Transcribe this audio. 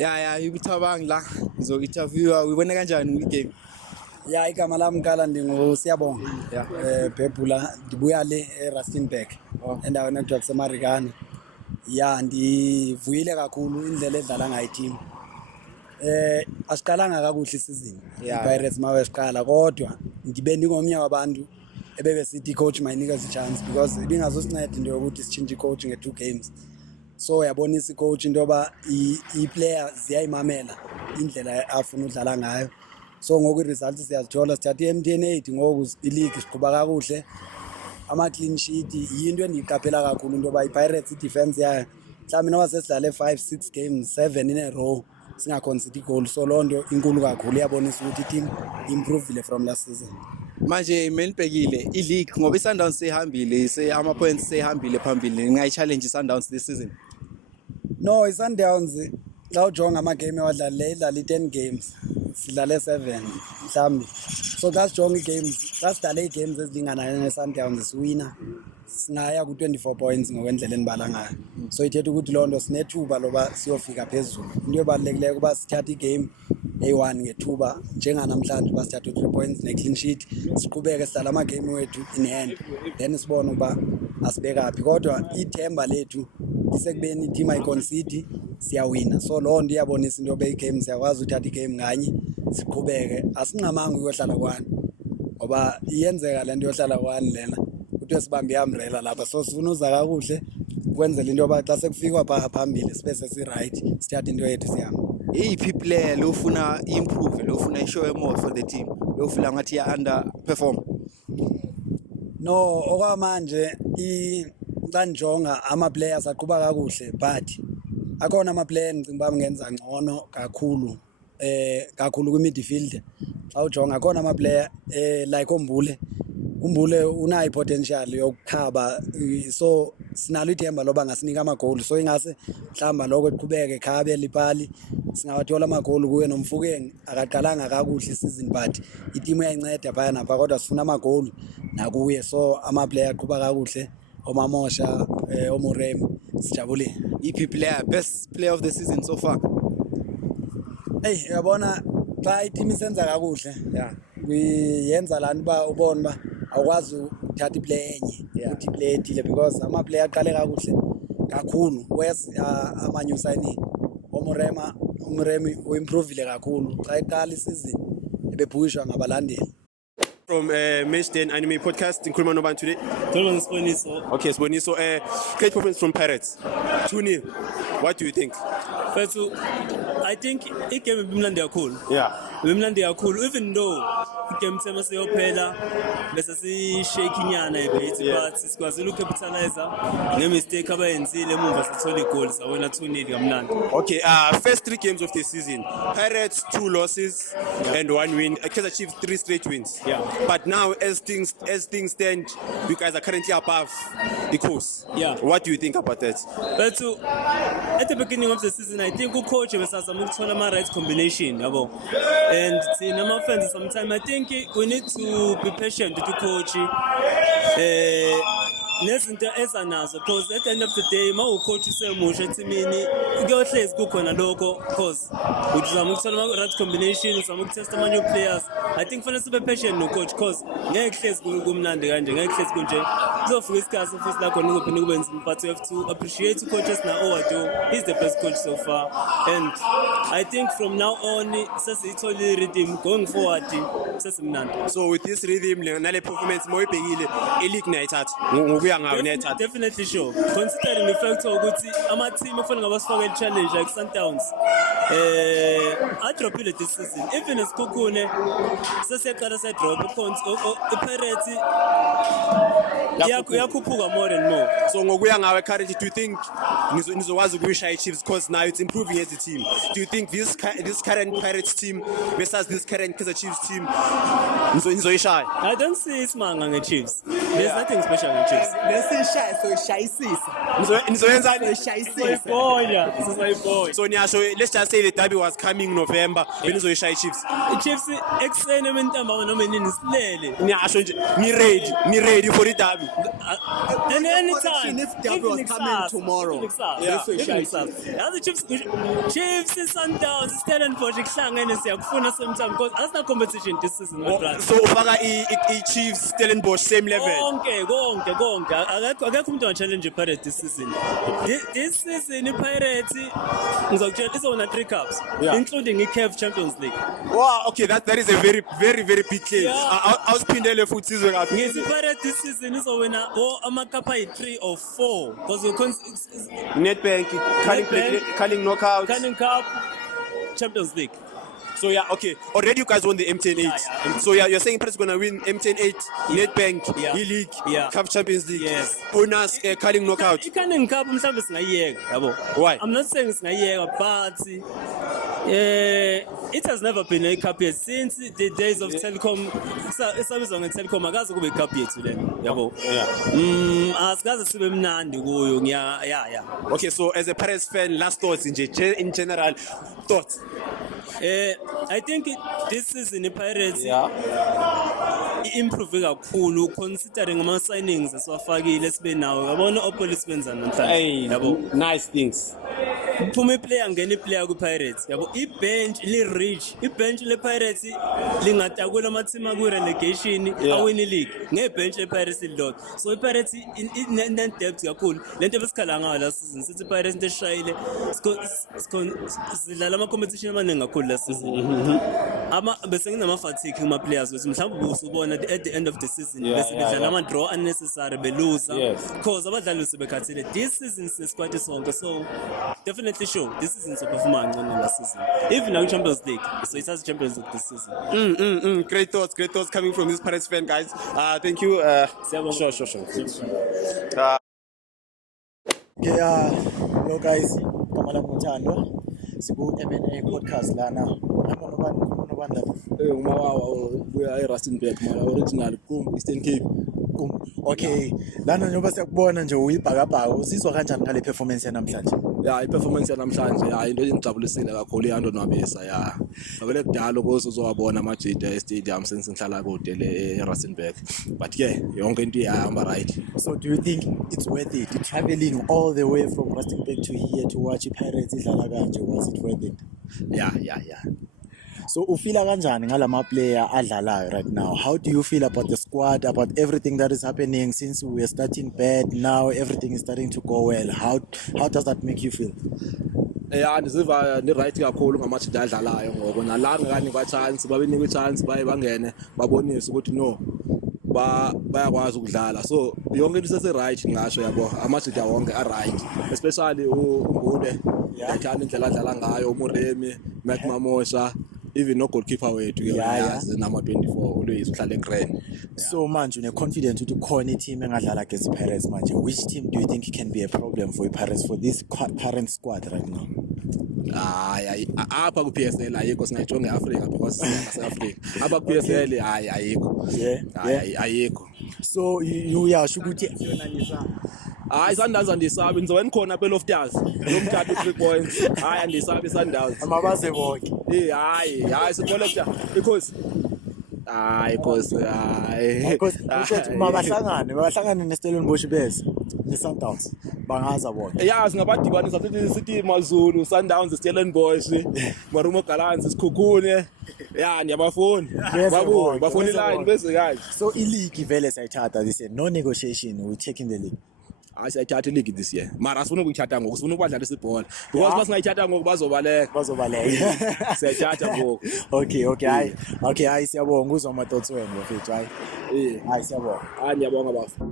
Yeah, ngikucabanga la ngizo-interviewa uyibona kanjani igame? Ya igama lami ngala ndingusiyabonga Bhebhula ndibuya le eRustenburg endaweni ekuthiwa kuseMarikana. Ya ndivuyile kakhulu indlela edlala ngayo team. Asiqalanga kakuhle isizini iPirates mawe siqala kodwa ndibe ndingomnye wabantu ebebesithi coach mayinikeze chance because ibingazosinceda into yokuthi sichinje coach nge2 games. So yabonisa coach into yoba i-player ziyayimamela indlela afuna udlala ngayo. So ngoku i-results siyazithola sithatha i-MTN 8 ngoku i-league siqhuba kakuhle ama-clean sheet yinto endiyiqaphela kakhulu into yoba i-Pirates i-defense yayo mhlawumbi noba sesidlale 5-6 games 7 in a row singaconcede igoli. So loo nto inkulu kakhulu iyabonisa ukuthi i-team improvile from last season. Manje menibhekile i-league ngoba i-Sundowns seyihambile ama-points seyihambile phambili ngayi-challenge i-Sundowns this season. No, i-Sundowns xa ujonga ama-game ewadlalile idlala i-10 games sidlale 7 mhlawumbi. So xa sijonga ii-games xa sidlale ii-games ezilinganayo ne-Sundowns siwina singaya ku-24 points ngokwendlela endibala ngayo. So ithetha ukuthi loo nto sinethuba loba siyofika phezulu. Into ebalulekileyo kuba sithathe igame eyi-1 ngethuba njenganamhlanje uba sithathe 3 points ne-clean sheet siqhubeke sidlala amagame wethu in hand then sibone ukuba asibeka phi. Kodwa ithemba lethu lisekubeni i-team ayiconcede siyawina. So loo nto iyabonisa into yoba igame siyakwazi uthatha igame nganye siqhubeke asingxamanga uyohlala kwani ngoba iyenzeka le nto yohlala kwani lena kuthiwe sibambe i-umbrella lapha. So sifuna uza kakuhle ukwenzela into yoba xa sekufikwa phaa phambili sibe sesirayithi sithathe into yethu sihambe. Iyiphi player lofuna i-improve lofuna i-show more for the team lofuna ngathi ya-underperform? No, okwamanje xa ndijonga ama-players aqhuba kakuhle but akhona ama-player endicinga uba ngenza ngcono kakhulu kwi-midfield. Xa ujonga akhona ama-player like umbule unayo i-potential yokukhaba. So sinalo ithemba loba ngasinika amagoli. So ingase mhlawumbi lokho eqhubeke khabe lipali singawathola amagoli kuye. Nomfukeng akaqalanga kakuhle isizini but itimu yayinceda phaya napha kodwa sifuna amagoli nakuye. So ama-player aqhuba kakuhle oMamosha oMuremi sijabulile. Iphi player best player of the season so far? Uyabona xa itimu isenza kakuhle yenza laa nto uba ubone uba awukwazi uthatha iplayer enye uthi iplayer ethile because ama-player aqale kakuhle kakhulu. Wes ama-new signing uMuremi uimprovile kakhulu xa iqala isizini ebebhuyishwa ngabalandeli. From Matchday Anime Podcast in Nkhuluma Nobani today. Siboniso. Okay, Siboniso. Great performance from Pirates. 2-0. What do you think? First, I think it came Bimlandi cool. Yeah. Bimlandi cool. Even though it came to say opera, bese shaking yana a bit, but it's because you capitalizer. No mistake aba enzile mumva sithole goals awena 2-0 kamnandi. Okay, first 3 games of the season. Pirates 2 losses and 1 win. Kaizer Chiefs 3 straight wins. Yeah. But now as things stand, you guys are currently above the course. Yeah. What do you think about that? But at the beginning of the season, I think coach besazama ukuthola ama-right combination yabo. And thina ama-fans sometimes I think we need to be patient with the coach. Nezinto ezanazo because at the end of the day coach usemusha etimini kuyohlezi kukhona lokho because uzama ukuthola ama-right combination uzama ukutesta ama-new players. I think fanele sibe patient no coach because ngeke hlezi kumnandi kanje ngeke hlezi kunje kuzofika isikhathi futhi la khona kuzophinde kube nzima but you have to appreciate coaches na Owado. He's the best coach so far and I think from now on sesiyithole rhythm going forward sesimnandi. So with this rhythm nale performance moyibhekile i-league nayithatha ngokuya ngayo nayithatha. Definitely sure. Considering the fact ukuthi ama-team kufanele ngabasifake challenge like Sundowns I dropile this season even esikhukhune sesiyaqala se-drop i-Pirates yakhuphuka more and more. So ngokuya ngawe currently, do you think nizokwazi ukuyishaya i-Chiefs because now it's improving as a team? Do you think this current Pirates team versus this current Kaizer Chiefs team nizoyishaya? I don't see isimanga nge-Chiefs. There's nothing special nge-Chiefs. Nizoyenzani? Sizoyiboya. So niyasho, let's just say the derby was coming November benizoyishaya i-Chiefs. I-Chiefs ekuseni emintambama noma nini silele. Niyasho nje ni ready for the derby. Anytime. If derby was coming tomorrow, ngisazi Yeah. even ngisazi yazi Chiefs Sundowns Stellenbosch kuhlangene siyakufuna sometime because asina competition this season my brother. So ufaka i-Chiefs Stellenbosch same level. konke akekho umuntu challenge iPirates this season. This season iPirates ngizokutshela izona 3 cups Yeah. including iCAF Champions League. Wow, okay, that is a very big claim. Yeah. Awusiphindele futhi izwe kabi. Ngithi iPirates this season izowina ama-cup ayi-3 or 4 because Nedbank, Carling knockout. Canning Cup Champions League. So yeah, okay. Already you guys won the M10-8. Yeah. So yeah, you're saying Pirates gonna win M10-8, Nedbank, Yeah. E-League, Yeah. Cup Champions League. Yes. Bonus, Carling knockout. I-Canning Cup mhlawumbe singayiyeka yabo. Why? I'm not saying singayiyeka but it has never been a cup yet since the days of Telkom. Isabizwa nge-Telkom akaze kube icup yethu le yabo. Yeah. Asikaze sibe mnandi kuyo yeah. Okay, so as a Pirates fan, last thoughts in general, thoughts. I think this season iPirates improve kakhulu considering ama signings esiwafakile sibe nawo yabona opolice benza namhlanje yabo Nice things. Phuma iplayer ngene iplayer ku-Pirates yabo ibench li-rich ibench le-Pirates lingatakula ama-team aku-relegation awini league ngebench le-Pirates lilodwa so i-Pirates ine-depth kakhulu lento ebesikhala ngayo last season sithi i-Pirates into eshayile sidlala ama-competition amaningi kakhulu last season bese nginama-fatigue kuma-players wethu mhlawumbe usubona at the end of the season bese bedlala ama-draw unnecessary belusa because abadlali wethu bekhathile this season sesquad sonke so definitely sure this season so performa ngcono last season even now Champions League so it has Champions League this season. Great thoughts coming from this Pirates fan, guys. Thank you. Sure. Okay, hello guys, Kamala Mutandwa, Sibu MNA podcast lana. Nobanda. Umawawa Rustenburg original Eastern Cape. Okay, lana njengoba siyakubona nje uyibhakabhaka uzizwa kanjani ngale performance yanamhlanje? Ya iperformance yanamhlanje into engijabulisile kakhulu iyandonwabisa ya. Ngavele kudala ukuthi uzowabona amajita stadium since ngihlala kude le Rustenburg. But yonke into iyahamba right. So do you think it's worth it traveling all the way from Rustenburg to here to watch Pirates idlala kanje? Was it worth it? Yeah. So ufila kanjani ngalama player adlalayo right now? How do you feel about the squad, about everything that is happening since we were starting bad, now everything is starting to go well? How does that make you feel? Ndiziva ni right kakhulu ngamajita adlalayo ngoku nalanga kanikwa chance babenikwa chance baye bangene babonise ukuthi no bayakwazi ukudlala so yonke into sese right ngasho yabo amajita wonke a right especially uMbule yathanda indlela adlala ngayo uMuremi Matt Mamosha even no goalkeeper wethu yazi nama 24 ulwezi uhlala eGrand. So manje une confident ukuthi khona i-team engadlala against iPirates manje. Which team do you think can be a problem for iPirates for this current squad right now? Apha ku PSL ayikho singayijonga eAfrica because Africa apha ku PSL ayikho ayikho so uyasho ukuthi Sundowns andisabi nizoweni khona Beloftas lomthathu 3 points andisabi Sundowns amabaze bonke hayi sikolekta because because mabahlangane neStellenbosch bese neSundowns bangaza bona singabadibanisa sithi Mazulu Sundowns Stellenbosch Marumo Gallants Sikhukhune ndiyabafuna bafuna iline bese kanje so i-league vele sayithatha this year no negotiation we taking the league siyayithatha ileague this year mara sifuna ukuyithatha ngoku sifuna ukubadlalisa ibhola because basingayithatha ngoku bazobaleka siyayithatha ngoku okay hayi siyabonga uzwa amathoughts wenu mfethu hayi siyabonga ngiyabonga bafu